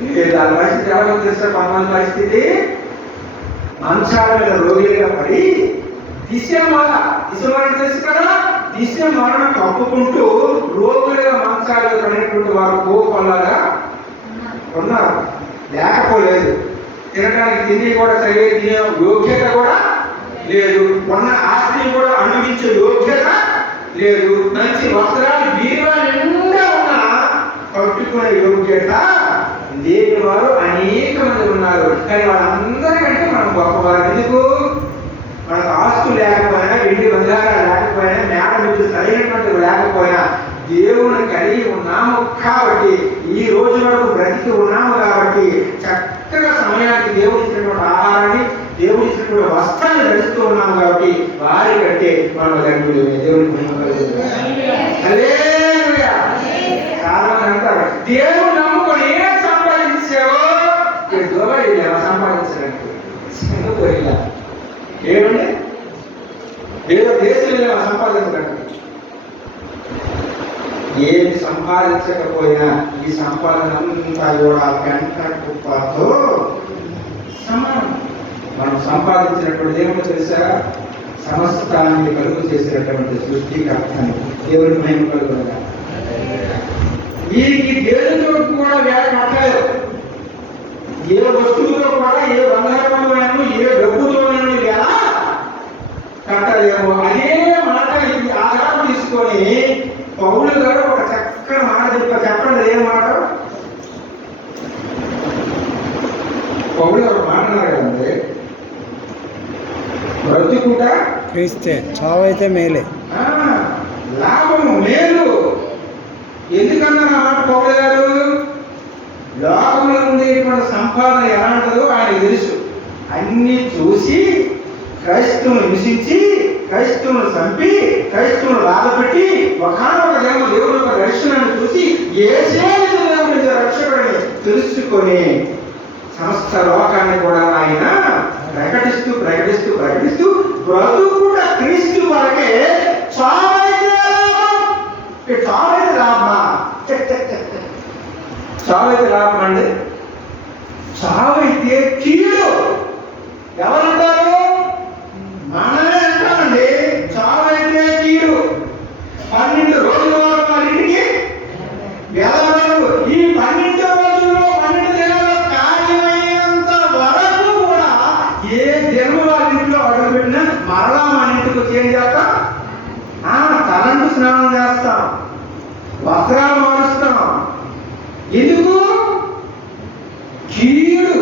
దాని పరిస్థితి ఎవరికి తెలుసా కొంతమంది పరిస్థితి? మంచాల మీద రోగిగా పడి దిశ మాల దిశ మాల తెలుసు కదా? దిశ మరణం కప్పుకుంటూ రోగులుగా మంచాల పడినటువంటి వారు కోపల్లాగా ఉన్నారు. లేకపోలేదు. తినడానికి తిండి కూడా సరిగ్గా తినే యోగ్యత కూడా లేదు. ఉన్న ఆస్తిని కూడా అనుభవించే యోగ్యత లేదు. మంచి వస్త్రాలు బీరువా నిండా ఉన్న కట్టుకునే యోగ్యత లేని వారు అనేక మంది ఉన్నారు. కానీ వాళ్ళందరికంటే మనం గొప్పవారు. ఎందుకు? మనకు ఆస్తులు లేకపోయినా వెండి బంగారాలు లేకపోయినా మేడ మీద సరైనటువంటి లేకపోయినా దేవుని కలిగి ఉన్నాము కాబట్టి ఈ రోజు వరకు బ్రతికి ఉన్నాము కాబట్టి చక్కగా సమయానికి దేవుడు ఇచ్చినటువంటి ఆహారాన్ని దేవుడు ఇచ్చినటువంటి వస్త్రాన్ని ధరిస్తూ ఉన్నాము కాబట్టి వారి కంటే మనం కలుగుతుంది. హల్లెలూయా. చాలా మంది అంటారు దేవుడు సింగపూర్ వెళ్ళా ఏదో దేశం వెళ్ళావా సంపాదించడానికి ఏది సంపాదించకపోయినా ఈ సంపాదన అంతా కూడా గంట కుప్పతో సమానం. మనం సంపాదించినటువంటి దేవుడు తెలుసా? సమస్తాన్ని కలుగు చేసినటువంటి సృష్టికర్తని దేవుడికి మహిమ కలుగునగా. వీరికి దేవునితో కూడా వేల పట్టలేదు ఏ వస్తువులో కూడా ఏ బంగారంలోనూ ఏ డబ్బులోనూ ఎలా కట్టలేము. అదే మాట ఇది ఆధారం తీసుకొని పౌలు గారు ఒక చక్కని మాట చెప్ప చెప్పండి ఏం మాట? పౌలు గారు ఒక మాట అన్నారు కదండి. బ్రతుకుట క్రీస్తే చావైతే మేలే. లాభము మేలు ఎందుకన్నారు ఆ మాట పౌలు గారు? లోకంలో ఉండేటువంటి సంపాదన ఎలా ఉంటుందో ఆయనకు తెలుసు. అన్ని చూసి క్రైస్తవుని హింసించి క్రైస్తవుని చంపి క్రైస్తవుని బాధపెట్టి ఒకనొక దేవ దేవుని యొక్క రక్షణను చూసి ఏసే దేవుని రక్షకుడిని తెలుసుకొని సమస్త లోకాన్ని కూడా ఆయన ప్రకటిస్తూ ప్రకటిస్తూ ప్రకటిస్తూ బ్రతుకుట క్రీస్తు వరకే చావైతే లాభం. చావైతే లాభమా? చావైతే లాభం అండి చావైతే కీడు. ఎవరంటారు మనమే అంటామండి చావైతే కీడు పన్నెండు రోజుల వరకు మన ఇంటికి వెళ్ళవరు ఈ పన్నెండు రోజుల్లో పన్నెండు దినాల్లో కార్యమైనంత వరకు కూడా ఏ జన్మ వాళ్ళ ఇంట్లో అడుగుపెట్టినా మరలా మన ఇంటికి వచ్చి ఏం చేస్తాం ఆ తలంటు స్నానం చేస్తాం. వస్త్రాలు మారుస్తాం. ఎందుకు? కీడు.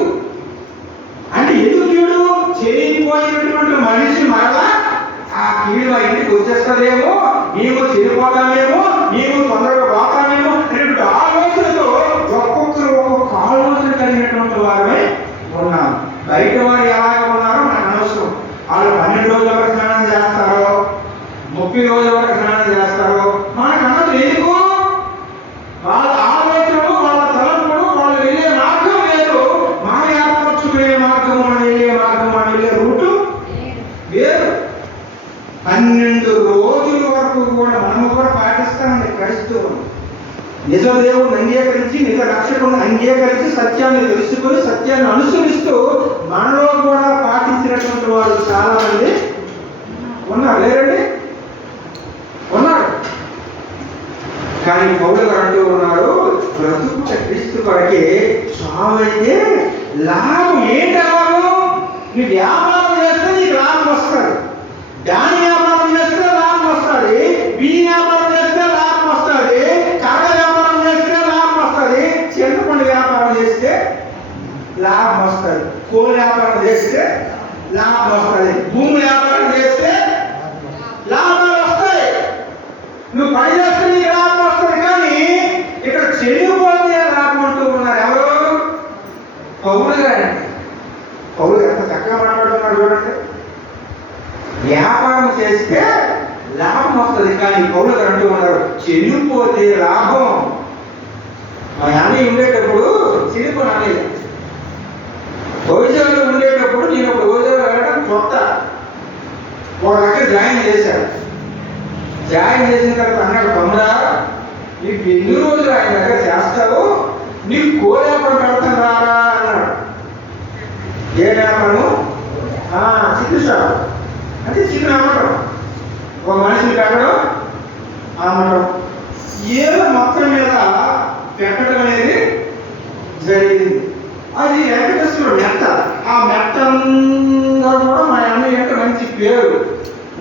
అంటే ఎందుకు కీడు? చేయిపోయినటువంటి మనిషి మరలా ఆ కీడు ఆ ఇంటికి వచ్చేస్తుందేమో నీవు చెడిపోతామేమో నీవు తొందరగా పోతామేమో అనేటువంటి ఆలోచనతో ఒక్కొక్కరు ఒక్కొక్క ఆలోచన కలిగినటువంటి వారమే ఉన్నాం బయట వారు ఎలాగ ఉన్నారో మనకు అనవసరం వాళ్ళు పన్నెండు రోజుల వరకు స్నానం చేస్తారో ముప్పై రోజుల వరకు స్నానం చేస్తారో మనకు అన్నది ఎందుకు వాళ్ళ ఆలోచనలు వాళ్ళ తలంపులు వాళ్ళు వెళ్ళే మార్గం లేదు మనం ఏర్పరచుకునే మార్గం మనం వెళ్ళే మార్గం మనం వెళ్ళే రూటు వేరు పన్నెండు రోజుల వరకు కూడా మనము కూడా పాటిస్తామండి క్రైస్తవులు. నిజ దేవుడిని అంగీకరించి నిజ రక్షకుని అంగీకరించి సత్యాన్ని తెలుసుకుని సత్యాన్ని అనుసరిస్తూ మనలో కూడా పాటించినటువంటి వారు చాలా మంది ఉన్నారు. లేరండి? ఉన్నారు. కానీ పౌరులు అంటూ ఉన్నారు బ్రతుకుట క్రీస్తు కొరకే చావైతే లాభం ఏంటి లాభం? నీ వ్యాపారం చేస్తే నీకు లాభం వస్తారు దాని వ్యాపారం చేస్తే లాభం వస్తుంది బీ వ్యాపారం చేస్తే లాభం వస్తుంది కర్ర వ్యాపారం చేస్తే లాభం వస్తుంది చింతపండు వ్యాపారం చేస్తే లాభం వస్తుంది కోడి వ్యాపారం చేస్తే లాభం వస్తుంది భూమి వ్యాపారం చేస్తే లాభాలు వస్తాయి. నువ్వు పని చేస్తే నీకు లాభం వస్తుంది కానీ ఇక్కడ చెడిపోతే లాభం అంటూ ఉన్నారు ఎవరు? పౌరులు గారండి. పౌరులు ఎంత చక్కగా మాట్లాడుతున్నాడు చూడండి. వ్యాపారం చేస్తే లాభం వస్తుంది కానీ పౌరులు అంటూ ఉన్నారు చెల్లిపోతే లాభం. మా నాన్న ఉండేటప్పుడు చెల్లిపో అనేది. భవిష్యత్తులో ఉండేటప్పుడు నేను ఒక భవిష్యత్తులో వెళ్ళడం కొత్త. ఒక దగ్గర జాయిన్ చేశాడు జాయిన్ చేసిన తర్వాత అన్నాడు తమ్ముడా నీకు ఎన్ని రోజులు ఆయన దగ్గర చేస్తావు? నీకు కోలేపడం పెడతాను అన్నాడు. ఏ వ్యాపారం. షాప్ అంటే చిన్న అమ్మటం ఒక మనిషిని పెట్టడం అమ్మటం ఏదో మొత్తం మీద పెట్టడం అనేది జరిగింది. అది వెంకటేశ్వరుడు మెట్ట. ఆ మెట్ట అందరూ కూడా మా అన్నయ్య యొక్క మంచి పేరు.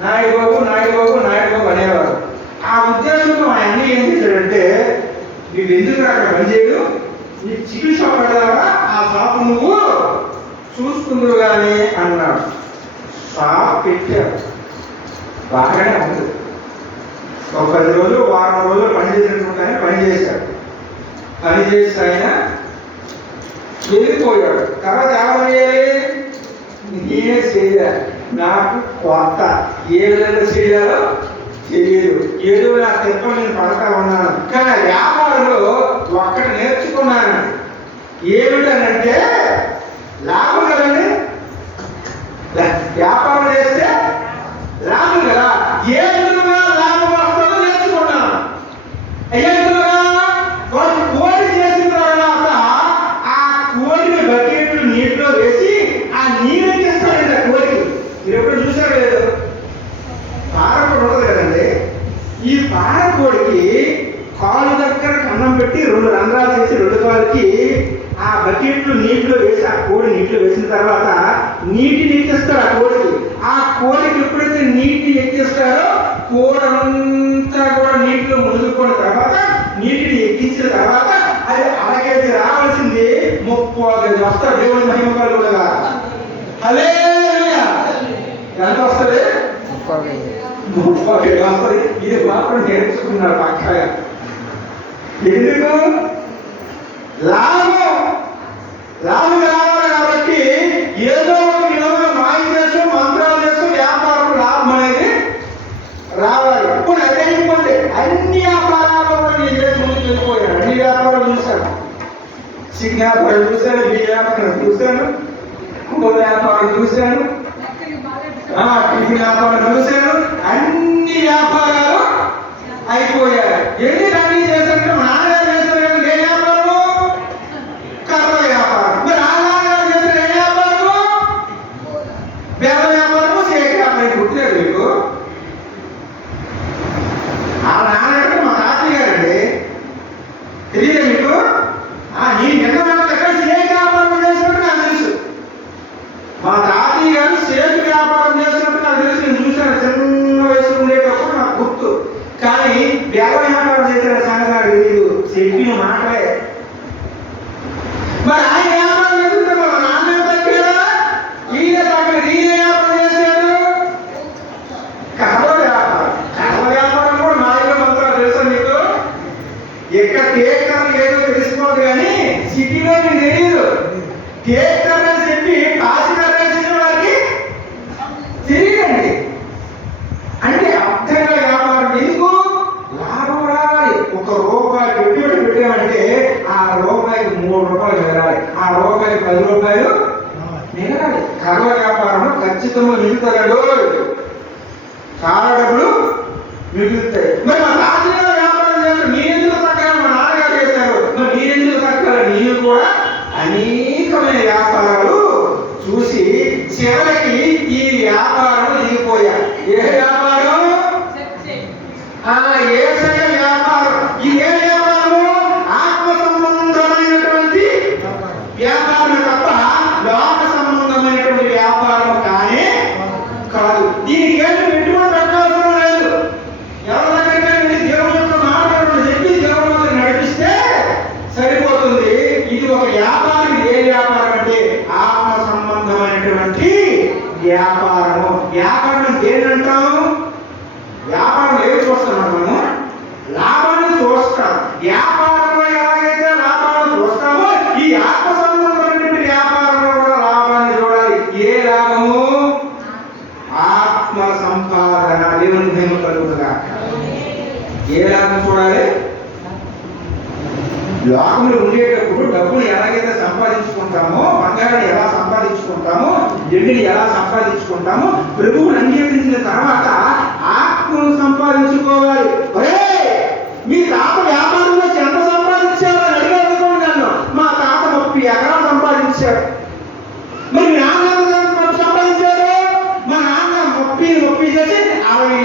నాయబాబు నాయబాబు నాయుడు బాబు అనేవారు. ఆ ఉద్దేశంతో మా అన్నయ్య ఏం చేశాడంటే నీకు ఎందుకు అక్కడ పనిచేయడు నీ చికిత్స షాప్ ఆ షాప్ నువ్వు చూసుకుందురు కానీ అన్నాడు. షాప్ పెట్టారు బాగానే ఉంది. ఒక పది రోజులు వారం రోజులు పని చేసినట్టుగానే పని చేశాడు. పని చేసి ఆయన వెళ్ళిపోయాడు. తర్వాత ఏమయ్యాలి నేనే చేయాలి. నాకు కొత్త ఏ విధంగా చేయాలో తెలియదు. ఏదో నా తిప్ప నేను పడతా ఉన్నాను. కానీ ఆ వ్యాపారంలో ఒక్కటి నేర్చుకున్నాను ఏమిటనంటే లాభం కదండి వ్యాపారం చేస్తే లాభం కదా. ఏ విధంగా లాభం వస్తుందో నేర్చుకున్నాను. అయ్యా విధంగా? కోడి చేసిన తర్వాత ఆ కోడిని బకెట్లు నీటిలో వేసి ఆ నీరు చేస్తాడండి ఆ కోడికి మీరు ఎప్పుడు చూసారు లేదు? పారకోడి ఉండదు కదండి. ఈ పారకోడికి కాలు దగ్గర కన్నం పెట్టి రెండు రంధ్రాలు చేసి రెండు కాలుకి ఆ బకెట్లు నీటిలో వేసి ఆ కోడి నీటిలో వేసిన తర్వాత నీటిని ఎక్కిస్తాడు ఆ కోడికి. ఆ కోడికి ఎప్పుడైతే నీటిని ఎక్కిస్తాడో కోడంతా కూడా నీటిలో మునిగిపోయిన తర్వాత నీటిని ఎక్కించిన తర్వాత అది అరకేజీ రావాల్సింది ముప్పై వస్తారు దేవుని మహిమ కలుగుగా అలే ఎంత వస్తుంది ముప్పై వస్తుంది ఇది మాత్రం నేర్చుకున్నాడు పక్కగా ఎందుకు? లాభం లాభం రావాలి కాబట్టి ఏదో ఒక విధంగా మాయ చేసు మంత్రాలు చేసు వ్యాపారం లాభం అనేది రావాలి. ఇప్పుడు అదే ఇబ్బంది అన్ని వ్యాపారాల్లో కూడా నేను చేసి ముందుకు వెళ్ళిపోయాను అన్ని వ్యాపారాలు చూశాను. చికెన్ వ్యాపారం చూశాను బీ వ్యాపారం చూశాను ఇంకో వ్యాపారం చూశాను టిఫిన్ వ్యాపారం చూశాను. అన్ని వ్యాపారాలు అయిపోయాయి. ఎన్ని అన్ని చేశారంటే నా నాన్నగారు చేశారు కానీ ఏ వ్యాపారము కర్ర వ్యాపారం మరి ఆ నాన్నగారు చేశారు ఏ వ్యాపారము బెల్ల వ్యాపారము చేతి వ్యాపారం గుర్తులేదు మీకు ఆ నాన్నగారు మా తాతయ్య గారండి తెలియదు మీకు ఆ నీ నిన్న మనం ఎక్కడ చేతి వ్యాపారం చేసినట్టు నాకు తెలుసు మా తాతయ్య గారు చేతి వ్యాపారం చేసినట్టు నాకు తెలుసు నేను చూశాను చిన్న వయసులో ఉండేటప్పుడు నాకు గుర్తు. కానీ బెల్ల వ్యాపారం చేసిన సంగతి నాకు తెలియదు చెప్పిన మాటలే. మరి ఆయన వ్యాపారం చేస్తుంటే మా నాన్న తగ్గాడా ఈయన తగ్గ ఈయన వ్యాపారం చేశాడు కర్మ వ్యాపారం. కర్మ వ్యాపారం కూడా మా ఇంట్లో మంత్రాలు తెలుసా మీకు? ఎక్కడ కేక్ కర్ర ఏదో తెలుసుకోదు కానీ సిటీలో మీకు తెలియదు కేక్ కర్ర అని చెప్పి కాసి కర్ర వేసిన వారికి తెలియదండి అంటే అర్థంగా వ్యాపారం ఎందుకు లాభం రావాలి ఒక రూపాయి పెట్టుబడి పెట్టామంటే ఆ రూపాయికి మూడు రూపాయలు మిగలాలి. ఆ రూపాయికి పది రూపాయలు మిగలాలి. కర్మ వ్యాపారం ఖచ్చితంగా మిగులుతాడు చాలా డబ్బులు మిగులుతాయి. మరి మా తాతయ్య గారు వ్యాపారం చేస్తారు మీరెందుకు తగ్గాలి? మా నాన్నగారు చేశారు. మరి మీరెందుకు తగ్గాలి? నేను కూడా అనేకమైన వ్యాపారాలు చూసి చివరికి ఈ వ్యాపారం దిగిపోయా ఏ వ్యాపారం ఆ ఏసయ వ్యాపారం ఈ ఏ వ్యాపారము ఆత్మ సంబంధమైనటువంటి వ్యాపారం తప్ప లోక సంబంధమైనటువంటి వ్యాపారం కానీ కాదు దీనికి ఏమి పెట్టుబడి పెట్టవసరం లేదు ఎవరి దగ్గరికి వెళ్ళి దేవుని యొక్క మాటలను చెప్పి దేవుని వద్దకు నడిపిస్తే సరిపోతుంది ఇది ఒక వ్యాపారం ఏ వ్యాపారం అంటే ఆత్మ సంబంధమైనటువంటి వ్యాపారము వ్యాపారం దేనంటాం వ్యాపారం ఏది చూస్తున్నాం మనము లాభాన్ని చూస్తాం. వ్యాపారంలో ఎలాగైతే లాభాలు చూస్తామో ఈ ఆత్మ సంబంధమైనటువంటి వ్యాపారంలో కూడా లాభాన్ని చూడాలి. ఏ లాభము? ఆత్మ సంపాదన దేవుని కలుగుతుందా? ఏ లాభం చూడాలి? లోకంలో ఉండేటప్పుడు డబ్బును ఎలాగైతే సంపాదించుకుంటామో బంగారాన్ని ఎలా సంపాదించుకుంటామో ఎండిని ఎలా సంపాదించుకుంటామో ప్రభువుని అంగీకరించిన తర్వాత ఆత్మను సంపాదించుకోవాలి. మీ తాత వ్యాపారంలో ఎంత సంపాదించారు అని అడిగారు నన్ను. మా తాత ముప్పై ఎకరాలు సంపాదించాడు. మరి నాన్న సంపాదించారు? మా నాన్న ముప్పై ముప్పై చేసి అరవై